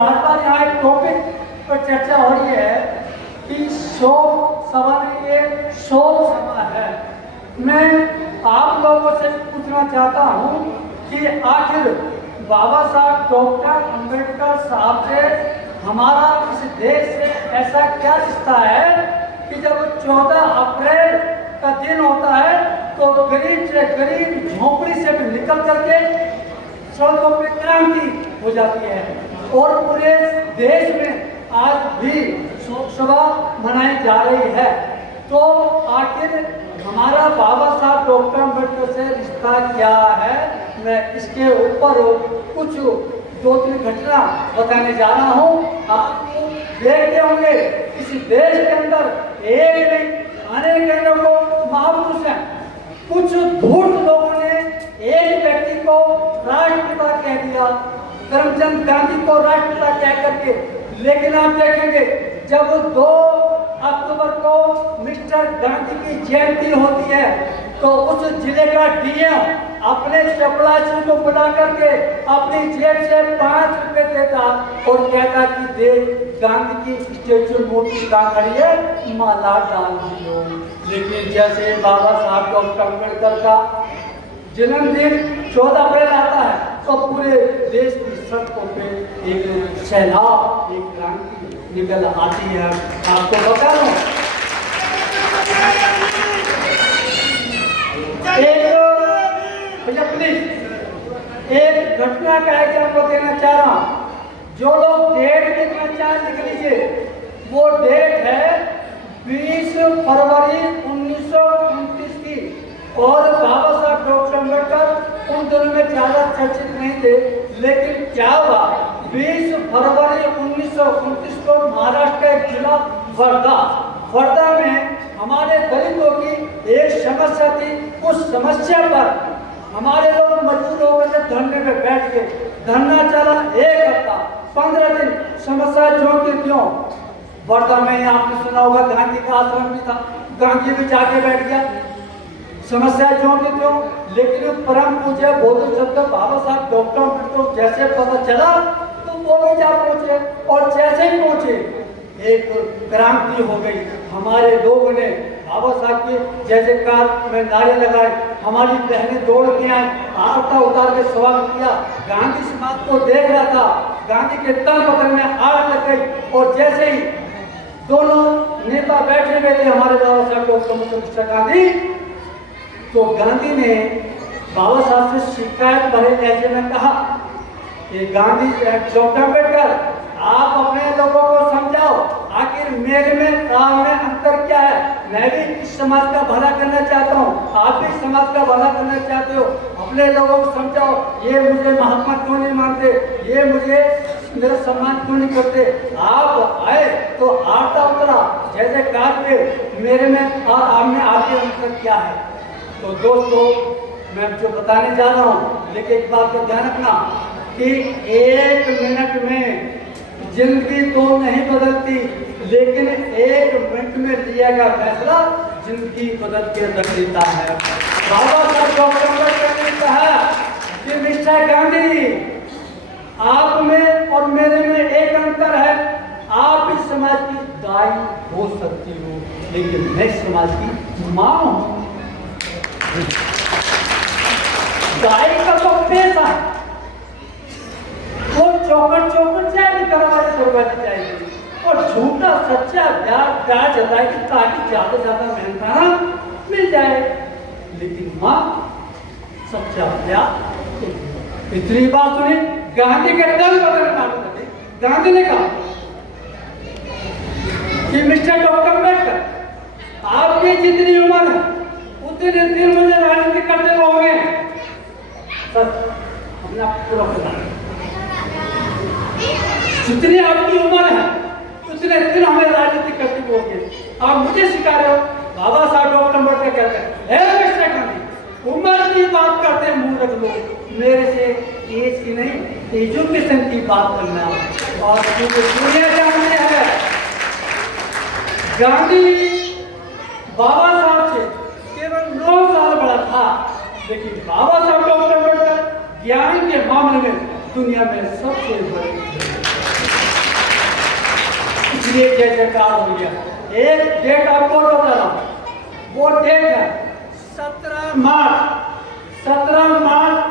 बार बार यहाँ एक टॉपिक पर चर्चा हो रही है कि शोक सभा में ये शोक सभा है। मैं आप लोगों से पूछना चाहता हूँ कि आखिर बाबा साहब डॉक्टर अंबेडकर साहब से हमारा इस देश से ऐसा क्या रिश्ता है कि जब 14 अप्रैल का दिन होता है तो गरीब से गरीब झोपड़ी से भी निकल करके सड़कों पे क्रांति हो जाती है और पूरे देश में आज भी शोक सभा मनाई जा रही है। तो आखिर हमारा बाबा साहब डॉक्टर अम्बेडकर से रिश्ता क्या है, मैं इसके ऊपर कुछ 2-3 घटना बताने जा रहा हूँ। आप देखते होंगे इस देश के अंदर एक नहीं अनेक लोगों महापुरुष हैं। कुछ धूर्त लोगों ने एक व्यक्ति को राष्ट्रपिता कह दिया, करमचंद गांधी को राष्ट्रपिता कह करके, लेकिन आप देखेंगे जब 2 अक्टूबर को मिस्टर गांधी की जयंती होती है तो उस जिले का डीएम अपने चपरासी को बुला करके अपनी जेब से 5 रुपए देता और कहता कि देख गांधी की स्टेचू मूर्ति का खड़ी है, माला डाल दियो। लेकिन जैसे बाबा साहब डॉक्टर अम्बेडकर का जन्मदिन 14 अप्रैल आता है तो पूरे देश की सड़कों पे एक सैलाब, एक क्रांति निकल आती है। आपको बता दूं, एक घटना का एग्जाम्पल देना चाह रहा हूँ। जो लोग डेट लिखना चाहें लिख लीजिए, वो डेट है 20 फरवरी 1929 की। और बाबा साहब डॉक्टर अम्बेडकर उन दिनों में ज्यादा चर्चित नहीं थे, लेकिन क्या हुआ 20 फरवरी 1929 को महाराष्ट्र का एक जिला वर्धा में हमारे दलितों की एक समस्या थी। उस समस्या पर हमारे लोग मजबूर होकर के धरने में बैठ गए। धरना चला 1 हफ्ता, 15 दिन। समस्या जो की त्यों वर्धा में आपने सुना होगा गांधी का आश्रम भी था, गांधी भी जाके बैठ गया। समस्या जो की त्यों, लेकिन परम पूज्य बोध शब्द बाबा साहब डॉक्टर अम्बेडकर जैसे पता चला तो वो भी जा पहुंचे और जैसे ही पहुंचे एक क्रांति हो गई। हमारे लोगों ने बाबा साहब के जैसे कार में नारे लगाए, हमारी बहनें दौड़ के आई, आरता उतार के स्वागत किया। गांधी समाज को देख रहा था, गांधी के तन पकड़ में आग लग गई और जैसे ही दोनों नेता बैठे हुए थे हमारे बाबा साहब डॉक्टर अम्बेडकर गांधी, तो गांधी ने बाबा साहब से शिकायत भरे लहजे में कहा कि गांधी डॉक्टर अम्बेडकर आप अपने लोगों को समझाओ, आखिर मेरे में आप में अंतर क्या है। मैं भी इस समाज का भला करना चाहता हूँ, आप भी समाज का भला करना चाहते हो, अपने लोगों को समझाओ। ये मुझे महात्मा क्यों नहीं मानते, ये मुझे मेरा सम्मान क्यों नहीं करते। आप आए तो आटा उतरा जैसे काट मेरे में और आप में आगे अंतर क्या है। तो दोस्तों मैं जो बताने जा रहा हूँ, लेकिन एक बात को ध्यान रखना कि 1 मिनट में जिंदगी तो नहीं बदलती, लेकिन 1 मिनट में लिया गया फैसला जिंदगी बदल के रख देता है। बाबा साहब डॉक्टर अम्बेडकर ने कहा कि मिस्टर गांधी, आप में और मेरे में एक अंतर है, आप इस समाज की दाई हो सकती हो, लेकिन मैं समाज की मां हूं। गाय का तो पैसा वो चौकट जाएगी, दरवाजे जाएगी और झूठा सच्चा प्यार जताएगी ताकि ज्यादा से ज्यादा मेहनताना मिल जाए। लेकिन मां सच्चा प्यार, इतनी बात सुनी गांधी के तन पकड़ मालूम। गांधी ने कहा कि मिस्टर डॉक्टर अम्बेडकर, आपकी जितनी उम्र है उतने दिन मुझे राजनीति करते रहोगे। सर हमने आपको पूरा बता, जितनी आपकी उम्र है उतने दिन हमें राजनीति करते रहोगे। आप मुझे सिखा रहे हो। बाबा साहब डॉक्टर अम्बेडकर कहते हैं मिस्टर गांधी, उम्र की बात करते हैं मूर्ख लोग, मेरे से एज की नहीं एजुकेशन की बात करना। और दुनिया जानते हैं गांधी बाबा साहब से केवल 9 साल बड़ा था, लेकिन बाबा साहब डॉक्टर अम्बेडकर ज्ञान के मामले में दुनिया में सबसे बड़े इसलिए जय जयकार हो गया। एक डेट आपको और बता रहा हूँ, वो डेट है 17 मार्च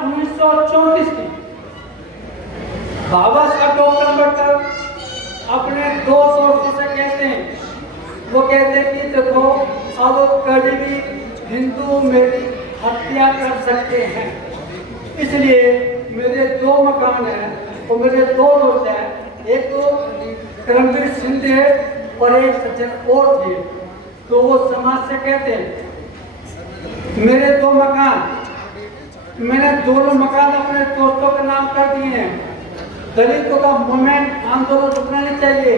1934 की। बाबा साहब डॉक्टर अम्बेडकर अपने 2 सोर्सों से कहते हैं, वो कहते हैं कि देखो अब कभी भी हिंदू मेरी हत्या कर सकते हैं, इसलिए मेरे 2 मकान हैं और मेरे 2 दोस्त हैं, एक तो करमवीर सिंह थे और एक सज्जन और थे। तो वो समाज से कहते हैं मेरे 2 मकान, मैंने दोनों मकान अपने दोस्तों के नाम कर दिए हैं। दलितों का मूवमेंट आंदोलन रुकना नहीं चाहिए।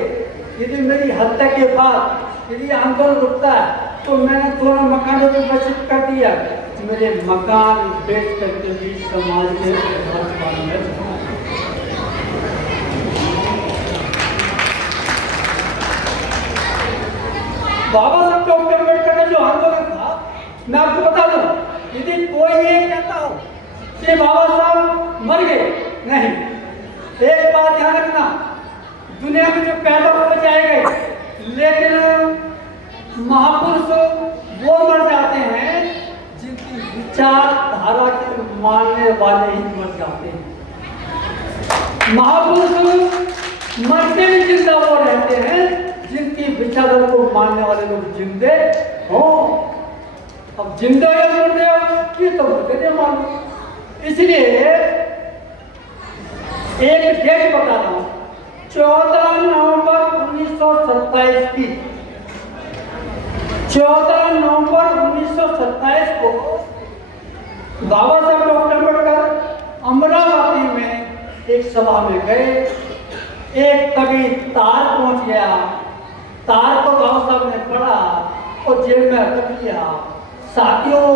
यदि मेरी हत्या के बाद यदि आंदोलन रुकता है तो मैंने दोनों मकानों को घोषित कर दिया, मेरे मकान बेच करके भी समाज के बाबा साहब डॉक्टर अम्बेडकर का जो आंदोलन था, मैं आपको बता दूं, यदि कोई ये कहता हो कि बाबा साहब मर गए, नहीं, एक बात ध्यान रखना, दुनिया में जो पैदा हो जाएंगे, लेकिन महापुरुष वो मर जाते हैं जिनकी विचारधारा के मानने वाले ही मर जाते हैं। महापुरुष मरते भी जिंदा वो रहते हैं जिनकी विचारधारा को मानने वाले लोग जिंदे हो। अब जिंदा या मरते हो ये तो मुझे नहीं मालूम, इसलिए एक डेट बता रहा हूं, 14 नवंबर 1927 की, 14 नवंबर 1927 को बाबा साहब डॉक्टर अम्बेडकर अमरावती में एक सभा में गए। एक कभी तार पहुंच गया, तार को बाबा साहब ने पढ़ा और जेब में रख लिया। साथियों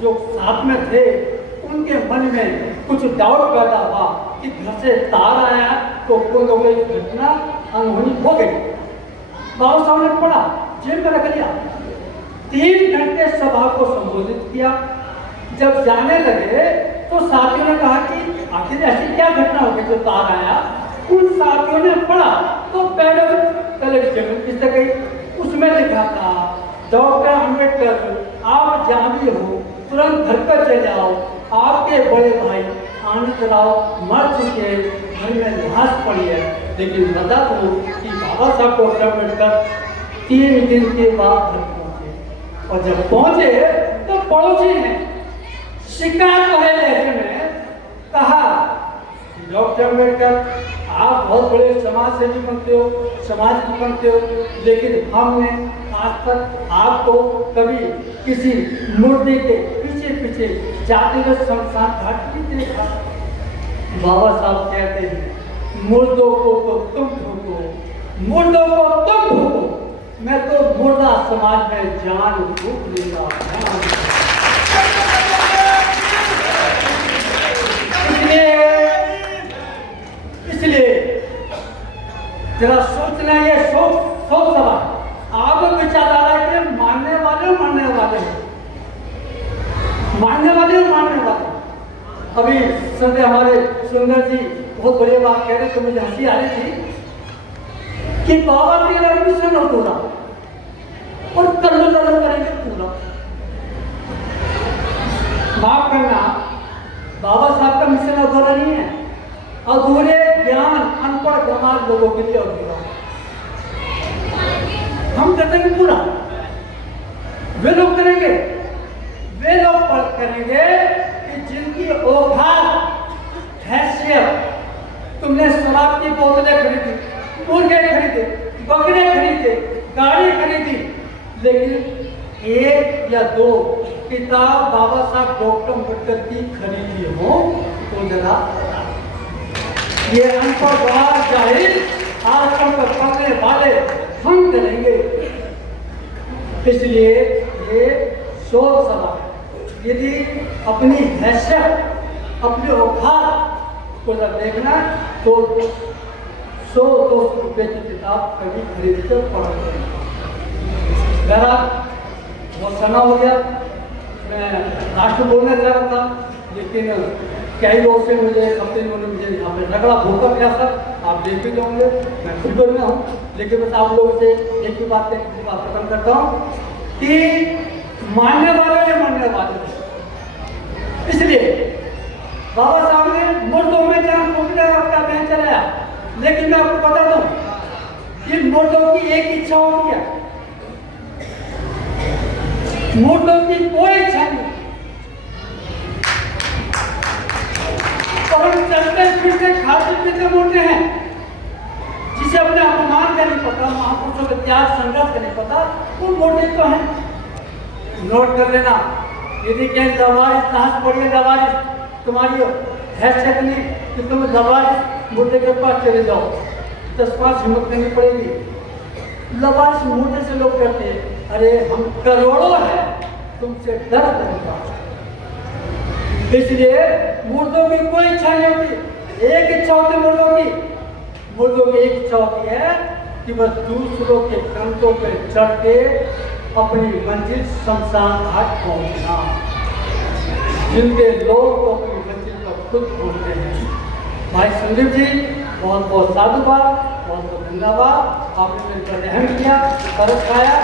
जो साथ में थे उनके मन में कुछ डाउट पैदा हुआ कि घर से तार आया तो कोई ना कोई घटना अनहोनी हो गई। बाबा साहब ने पढ़ा, जेब में रख लिया। 3 घंटे सभा को संबोधित किया। जब जाने लगे तो साथियों ने कहा कि आखिर ऐसी क्या घटना हो गई जो तार आया। उन साथियों ने पढ़ा तो टेलीविजन में किस गई, उसमें लिखा था डॉक्टर अम्बेडकर आप जहाँ भी हो तुरंत घर पर चले जाओ, आपके बड़े भाई आनंद राव मर चुके, घर में लाश पड़ी है। लेकिन बता दो कि बाबा साहब डॉक्टर अम्बेडकर 3 दिन के बाद घर पहुंचे और जब पहुंचे तो पड़ोसी ने शिकायत भरे लहजे में कहा, डॉक्टर अम्बेडकर आप बहुत बड़े समाज सेवी बनते हो, समाज भी बनते हो, लेकिन हमने आज तक आपको कभी किसी मुर्दे के पीछे पीछे जाते हुए शमशान घाट नहीं देखा। बाबा साहब कहते हैं मुर्दों को तो तुम ठोको, मुर्दों को तुम ठोको, मैं तो मुर्दा समाज में जान फूक लेगा। इसलिए जरा सोचना, ये सोच सवाल आप विचारधारा के मानने वाले मानने वाले अभी संजय हमारे सुंदर जी बहुत बड़ी बात कह रहे तो मुझे हंसी आ रही थी कि बाबा तेरा मिशन अधूरा और कर्म करेंगे पूरा। माफ करना, बाबा साहब का मिशन अधूरा नहीं है, अधूरे ज्ञान अनपढ़ गंवार लोगों के लिए अधूरा। हम करेंगे पूरा, वे लोग करेंगे, वे लोग करेंगे कि जिनकी औकात हैसियत, तुमने शराब की बोतलें खरीदी, मुर्गे खरीदे, बकरे खरीदे, गाड़ी खरीदी, लेकिन 1 या 2 किताब बाबा साहब डॉक्टर अम्बेडकर की खरीदी हो तो जरा ये अनपढ़ गंवार जाहिल आश्रम को पढ़ने वाले हम करेंगे। इसलिए ये सोच सवाल, यदि अपनी हैसियत, अपने औकात को जब देखना तो 100-200 रुपए की किताब कभी खरीद कर पढ़ते हैं। मेरा बहुत समय हो गया, मैं राष्ट्र बोलने जा रहा था, लेकिन कई लोग से मुझे अपने मुझे यहाँ पे रगड़ा भूखा प्यासा, आप देख भी जाओगे, मैं फिगर में हूँ, लेकिन बस आप लोगों से एक ही बात खत्म करता हूँ कि मानने वाले या मानने वाले। इसलिए बाबा साहब ने मुर्दों में जान फूकने का बयान चलाया, लेकिन मैं आपको बता दूं कि मुर्दों की एक इच्छा होती है, मुर्दों की कोई इच्छा नहीं। और हम चलते फिरते खाते पीते मुर्दे हैं, जिसे अपने अपमान का नहीं पता, महापुरुषों के त्याग संघर्ष का नहीं पता, वो मुर्दे तो हैं। नोट कर लेना, यदि कहीं लवारिस सांस पड़ी, लवारिस तुम्हारी हैसियत नहीं कि तुम लवारिस मुर्दे के पास चले जाओ, 10-5 हिम्मत करनी पड़ेगी। लवारिस मुर्दे से लोग कहते हैं अरे हम करोड़ों हैं, तुमसे डर करूंगा। इसलिए मुर्दों की कोई इच्छा नहीं होती, एक इच्छा होती है मुर्दों की एक इच्छा होती है कि बस दूसरों के कंधों पर चढ़ के अपनी मंजिल शमशान घाट पहुंचना। जिनके लोग तो अपनी मंजिल पर खुद पहुंचते हैं। भाई संदीप जी बहुत बहुत साधुवाद, बहुत बहुत धन्यवाद, आपने मेरे पर रहम किया, तरस खाया।